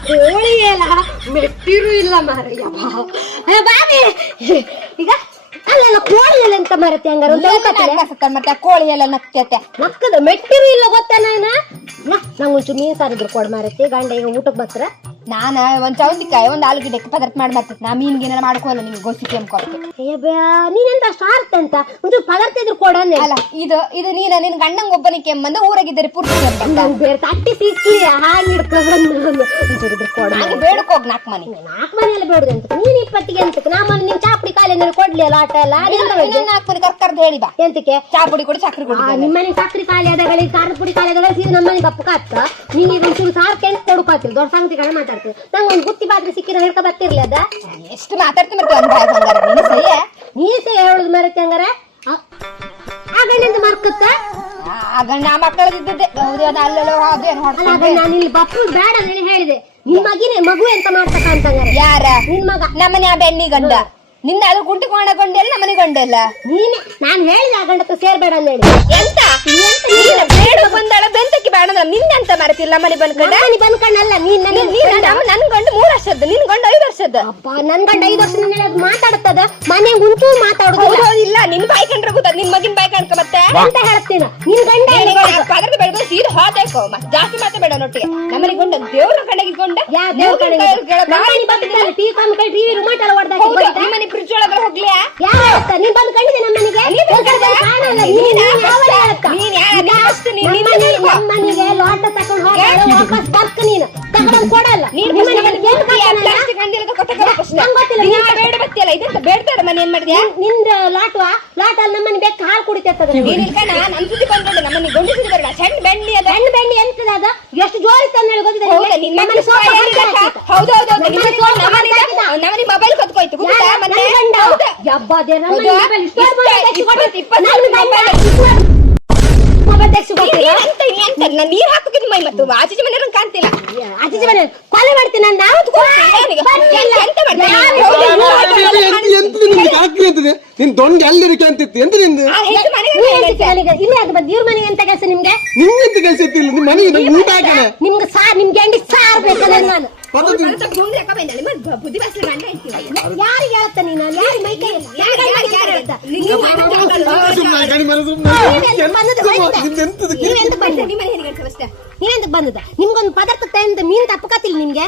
ಕೋಳಿ ಎಲ್ಲ ಮೆಟ್ಟಿರು ಇಲ್ಲ ಮಾರಯ್ಯ ಬಾಬಿ ಈಗ ಅಲ್ಲೆಲ್ಲ ಕೋಳಿ ಎಲ್ಲ ಎಂತ ಮರತ್ತೆ ಹಂಗಾರ ಮತ್ತೆ ಕೋಳಿ ಎಲ್ಲ ನಕ್ಕತೆ ನಕ್ಕದ ಮೆಟ್ಟಿರು ಇಲ್ಲ ಗೊತ್ತಾ ನಂಗೊಂಚೂರು ಮೀನ್ ಸಾರಿದ್ರು ಕೊಡ್ ಮಾರತ್ತೆ ಗಂಡ ಈಗ ಊಟಕ್ಕೆ ಬರ್ತಾರ ನಾನ ಒಂದ್ ಚೌತಿಕಾಯಿ ಒಂದ್ ಆಲೂಗಡ್ಡೆ ಪದಾರ್ಥ ಮಾಡಿ ಬರ್ತೈತಿ ನಾ ಮೀನ್ಗೇನಾರ ಮಾಡ್ಕೋಲ್ಲ ನಿಮ್ಗೆ ಗೋಸಿ ಕೆಂಪ್ಕೊಡ್ತೆ ನೀನೆಂತ ಅಷ್ಟು ಆರ್ತ ಅಂತ ಒಂಚೂರು ಪದಾರ್ಥ ಇದ್ರು ಕೊಡಂದೆ ಅಲ್ಲ ಇದು ನಿನ್ ಗಂಡಂಗ್ ಒಬ್ಬನಿಗೆ ಕೆಮ್ಮಂದ ಊರಾಗಿದ್ದಾರೆ ಪೂರ್ತಿ ಬೇರೆ ತಟ್ಟಿ ಸಿಕ್ಕಿ ಹಾಗೆ ಇಡ್ಕೊಂಡು ಕೊಡ ಬೇಡಕೋಗ್ ನಾಲ್ಕು ಮನೆ ಎಲ್ಲ ಬೇಡುದು ಅಂತ ನೀನ್ ಇಪ್ಪತ್ತಿಗೆ ಅಂತಕ್ಕೆ ನಾ ಮನೆ ನಿನ್ ಚಾಪುಡಿ ಕಾಲೇನ ಕೊಡ್ಲಿ ಅಲ್ಲ ಆಟ ಎಲ್ಲ ನಾಲ್ಕು ಮನೆ ಕರ್ಕರ್ದು ಹೇಳಿ ಬಾ ಎಂತಕ್ಕೆ ಚಾಪುಡಿ ಕೊಡಿ ಸಕ್ರೆ ಕೊಡಿ ನಿಮ್ಮನೆ ಸಕ್ರಿ ಖಾಲಿ ಆದಗಳಿಗೆ ಖಾರದ ಪುಡಿ ಖಾಲಿ ಆದಾಗ ಸೀರೆ ನಮ್ಮನೆ ಕಪ್ಪು ಕಾತ್ತ ನೀನ್ ಒಂಚೂರು ಸಾರ್ ಕೆಂಟ್ ಕೊಡುಕಾತಿಲ್ಲ ದೊಡ್ಡ ಸಂಗತಿಗಳನ್ನ ಮಾತಾಡ್ತೀವಿ ನಂಗೆ ಒಂದು ಬುತ್ತಿ ಬಾದ್ರೆ ಸಿಕ್ಕಿರ ಹೇಳ್ಕೊ ಬರ್ತಿರ್ಲಿ ಅದ ಎಷ್ಟು ಮಾತಾಡ್ತೀನಿ ನೀ ಸಹ ಹೇಳುದು ಮರತ್ತೆ ಹಂಗಾರ ಆ ಗಂಡಂತ ಮರ್ಕತ್ತ ಆ ಗಂಡ ಮಕ್ಕಳದಿದ್ದೆ ನಾನು ಇಲ್ಲಿ ಬಪ್ಪು ಬೇಡ ಅಂತ ಹೇಳಿದೆ ನಿನ್ ಮಗು ಎಂತ ಮಾಡ್ತಕ್ಕ ಅಂತಂಗಾರೆ ಯಾರ ನಿನ್ ಮಗ ನಮ್ಮನೆ ಆ ಬೆಣ್ಣಿ ಗಂಡ ನಿಂದ ಅದು ಗುಂಟಿ ಕೊಂಡಲ್ಲ ನಮ್ಮನೆ ಗೊಂಡೆಲ್ಲ ನೀನೆ ನಾನು ಹೇಳಿದ ಆ ಗಂಡತ್ರ ಸೇರ್ಬೇಡ ಅಂತ ಹೇಳಿ ಎಂತ ಬೇಡ ಬಂದಾಳ ಬೆಂತಕ್ಕೆ ಬೇಡ ನಿನ್ನಂತ ಮರತಿಲ್ಲ ಮನೆ ಬಂದ್ಕೊಂಡಲ್ಲ ನೀನ್ ನನ್ ಗಂಡ 3 ವರ್ಷದ್ದು ನಿನ್ ಗಂಡ 5 ವರ್ಷದ್ದು ಅಪ್ಪ ನನ್ ಗಂಡ 5 ವರ್ಷದಿಂದ ಮಾತಾಡುತ್ತದ ಮನೆ ಉಂಟು ಮಾತಾಡುದು ಇಲ್ಲ ನಿನ್ ಬಾಯಿ ಕಂಡ್ರೆ ಗೊತ್ತ ನಿನ್ ಮಗಿನ ಬಾಯಿ ಕಣ್ಕ ಮತ್ತೆ ಅಂತ ಹೇಳ್ತೀನ ನಿನ್ ಗಂಡ ಪದರದ ಬೆಳಗ್ಗೆ ಸೀದಾ ಹೋದೇಕೋ ಜಾಸ್ತಿ ಮಾತಾಬೇಡ ನೊಟ್ಟಿಗೆ ನಮ್ಮನೆ ಗೊಂಡ ದೇವ್ರ ಕಡೆಗೆ ಗೊಂಡ ಟಿವಿ ರಿಮೋಟ್ ಎಲ್ಲ ಹೊಡೆದ ನಿಮ್ಮನೆ ಫ್ರಿಜ್ ಒಳಗೆ ಹೋಗ್ಲಿಯಾ ಯಾರ ನೀನ್ ಬಂದು ಕಂಡಿದೆ ನಮ್ಮನೆಗೆ ನಮ್ಮನೆಗೆ ಲೋಟ ತಕೊಂಡು ಹೋಗಿ ವಾಪಸ್ ಬರ್ಕ ನೀನು ತಗೊಂಡ್ ಕೊಡಲ್ಲ ಬೇಡ್ತಾರ ಮನೆ ಏನ್ ಮಾಡಿದ್ಯಾ ನಿಂದ ಲಾಟ ನಮ್ಮನೆ ಬೇಕು ಹಾಲು ಕುಡಿತದ ನನ್ ಸುದ್ದಿ ಬಂದ್ಕೊಂಡು ನಮ್ಮನೆ ಗೊಂಡಿಸಿದ ಬರಲ್ಲ ಸಣ್ಣ ಬೆಣ್ಣಿ ಅದ ಸಣ್ಣ ಬೆಣ್ಣಿ ಎಂತದ ಅದು ಎಷ್ಟು ಜೋರಿ ತಂದ ಗೊತ್ತಿದೆ ಹೌದೌದು ನಮ್ಮನೆ ಮೊಬೈಲ್ ಕತ್ಕೋಯ್ತು ನೀರ್ ಹಾಕಿದ್ ಮೈ ಮತ್ತು ಆಚೆ ಮನೆ ಕಾಣ್ತಿಲ್ಲ ಆಚೆ ಮನೆ ಕೊಲೆ ಮಾಡ್ತೀನಿ ನಿನ್ ದೊಂಡ್ ಎಲ್ಲಿರಿಕೆ ಅಂತಿತ್ತು ಎಂತ ನಿಂದು ದೇವ್ರ ಮನೆಗೆ ಎಂತ ಕೆಲಸ ನಿಮ್ಗೆ ನಿಮ್ಗೆಂತ ಕೆಲಸ ಇತ್ತಿಲ್ಲ ನಿಮ್ ಮನೆಗೆ ಊಟ ಹಾಕೋಣ ನಿಮ್ಗೆ ಎಂಡಿ ಸಾರ್ ಬೇಕಲ್ಲ ನಾನು ಬುದ್ಧಿ ಯಾರಿಗೆ ಹೇಳ್ತ ನೀನು ಯಾರು ಮೈ ಕೈ ನೀವೆಂತ ಬಂದದ ನಿಮ್ಗೊಂದು ಪದಾರ್ಥ ತಂದ ಮೀನ್ ತಪ್ಪಕತ್ತಿಲ್ಲ ನಿಮ್ಗೆ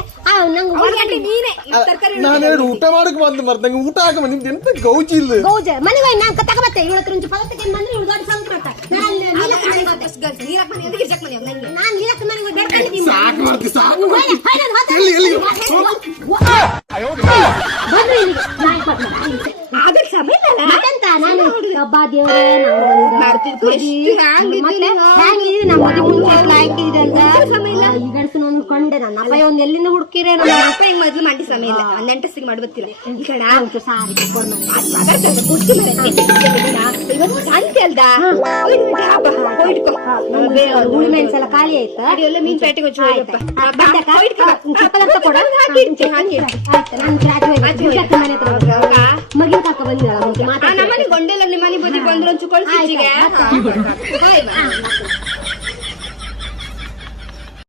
ನಾನು ಊಟ ಮಾಡಕ್ ಬಂದ್ ಮರ್ದಂಗ ಊಟ ಹಾಕ ನಿಮ್ದು ಎಂತ ಗೌಜಿ ಇಲ್ಲ ಗೌಜ ಮನೆಗೆ ನಾನ್ ತಗೋಬತ್ತೆ ಇವಳ ಹತ್ರ ಪದಾರ್ಥ ಬಂದ್ರೆ ಇವಳು ದೊಡ್ಡ ಸಂಕಟ ನಾನು ನೀಲಕ್ಕ ಮನೆಗೆ ಬೇಡ್ಕೊಂಡಿದ್ದೀನಿ ಸಾಕು ಮಾಡ್ತಿ ಸಾಕು ಮತ್ತೆಂತ ನಾನು ಹಬ್ಬ ದೇವ್ರೆ ಈ ಗಣಸನ ಒಂದು ಕೊಂಡೆ ನನ್ನ ಅಪ್ಪ ಒಂದು ಎಲ್ಲಿಂದ ಹುಡುಕಿರೆ ನಮ್ಮ ಅಪ್ಪ ಹಿಂಗ್ ಮೊದ್ಲು ಮಂಡಿ ಸಮಯ ಇಲ್ಲ ನೆಂಟಸ್ಸಿಗೆ ಮಾಡಿ ಬರ್ತಿಲ್ಲ ಈ ಕಡೆ ಸಾರಿ ಅಂತೆ ಅಲ್ದ ಹುಳಿ ಮೆಣಸೆಲ್ಲ ಖಾಲಿ ಆಯ್ತಾ ಎಲ್ಲ ಮೀನ್ ಪೇಟೆಗೆ ಮಗಿನ ಕಾಕ ಬಂದಿದ್ದಾಳ ನಮ್ಮನೆ ಗೊಂಡೆಲ್ಲ ನಿಮ್ಮನೆ ಬದಿ ಬಂದ್ರು ಕಳ್ಸಿ